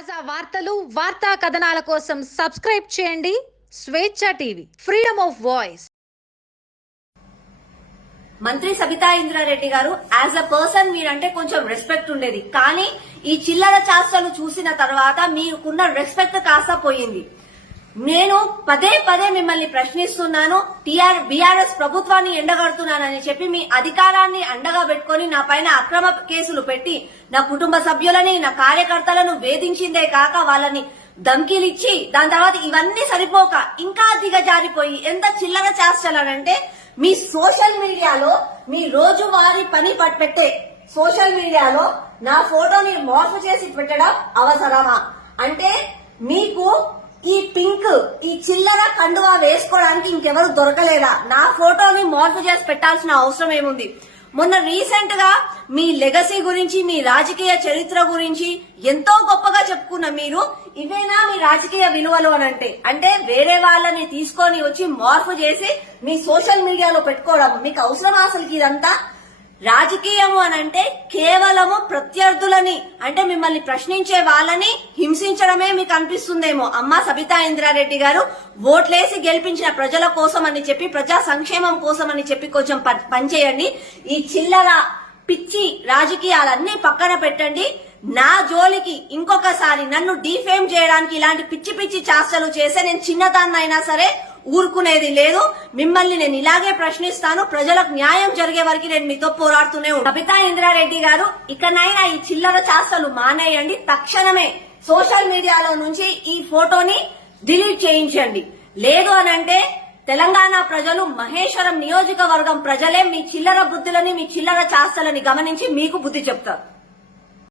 తాజా వార్తలు వార్తా కథనాల కోసం సబ్స్క్రైబ్ చేయండి. స్వేచ్ఛ టీవీ ఫ్రీడమ్ ఆఫ్ వాయిస్ మంత్రి సబితా ఇంద్రారెడ్డి గారు యాజ్ అ పర్సన్ మీరంటే కొంచెం రెస్పెక్ట్ ఉండేది. కానీ ఈ చిల్లర చాస్తలు చూసిన తర్వాత మీకున్న రెస్పెక్ట్ కాస్త పోయింది. నేను పదే పదే మిమ్మల్ని ప్రశ్నిస్తున్నాను టిఆర్ బీఆర్ఎస్ ప్రభుత్వాన్ని ఎండగడుతున్నానని చెప్పి మీ అధికారాన్ని అండగా పెట్టుకొని నా పైన అక్రమ కేసులు పెట్టి నా కుటుంబ సభ్యులని నా కార్యకర్తలను వేధించిందే కాక వాళ్ళని ధమ్కీలిచ్చి దాని తర్వాత ఇవన్నీ సరిపోక ఇంకా దిగజారిపోయి ఎంత చిల్లర చేస్తానంటే మీ సోషల్ మీడియాలో మీ రోజువారీ పని పట్- పెట్టే సోషల్ మీడియాలో నా ఫోటోని మార్పు చేసి పెట్టడం అవసరమా? అంటే మీకు ఈ పింక్ ఈ చిల్లర కండువా వేసుకోవడానికి ఇంకెవరు దొరకలేదా నా ఫోటోని మార్పు చేసి పెట్టాల్సిన అవసరం ఏముంది? మొన్న రీసెంట్గా మీ లెగసీ గురించి మీ రాజకీయ చరిత్ర గురించి ఎంతో గొప్పగా చెప్పుకున్న మీరు ఇవేనా మీ రాజకీయ విలువలు అని అంటే? అంటే వేరే వాళ్ళని తీసుకొని వచ్చి మార్పు చేసి మీ సోషల్ మీడియాలో పెట్టుకోవడం. మీకు అవసరం అసలు ఇదంతా? రాజకీయము అని అంటే కేవలము ప్రత్యర్థులని అంటే మిమ్మల్ని ప్రశ్నించే వాళ్ళని హింసించడమే మీకు అనిపిస్తుందేమో. అమ్మ సబితా ఇంద్రారెడ్డి గారు ఓట్లేసి గెలిపించిన ప్రజల కోసం అని చెప్పి ప్రజా సంక్షేమం కోసం అని చెప్పి కొంచెం ప- పనిచేయండి. ఈ చిల్లర పిచ్చి రాజకీయాలన్నీ పక్కన పెట్టండి. నా జోలికి ఇంకొకసారి నన్ను డీఫేమ్ చేయడానికి ఇలాంటి పిచ్చి పిచ్చి చేష్టలు చేస్తే నేను చిన్నదాన్నైనా సరే ఊరుకునేది లేదు. మిమ్మల్ని నేను ఇలాగే ప్రశ్నిస్తాను. ప్రజలకు న్యాయం జరిగే వరకు నేను మీతో పోరాడుతూనే ఉంటాను కవితా ఇంద్రారెడ్డి గారు ఇకనైనా ఈ చిల్లర చాస్తలు మానేయండి. తక్షణమే సోషల్ మీడియాలో నుంచి ఈ ఫోటోని డిలీట్ చేయించండి. లేదు అనంటే తెలంగాణ ప్రజలు మహేశ్వరం నియోజకవర్గం ప్రజలే మీ చిల్లర బుద్ధులని మీ చిల్లర చాస్తలని గమనించి మీకు బుద్ధి చెప్తారు.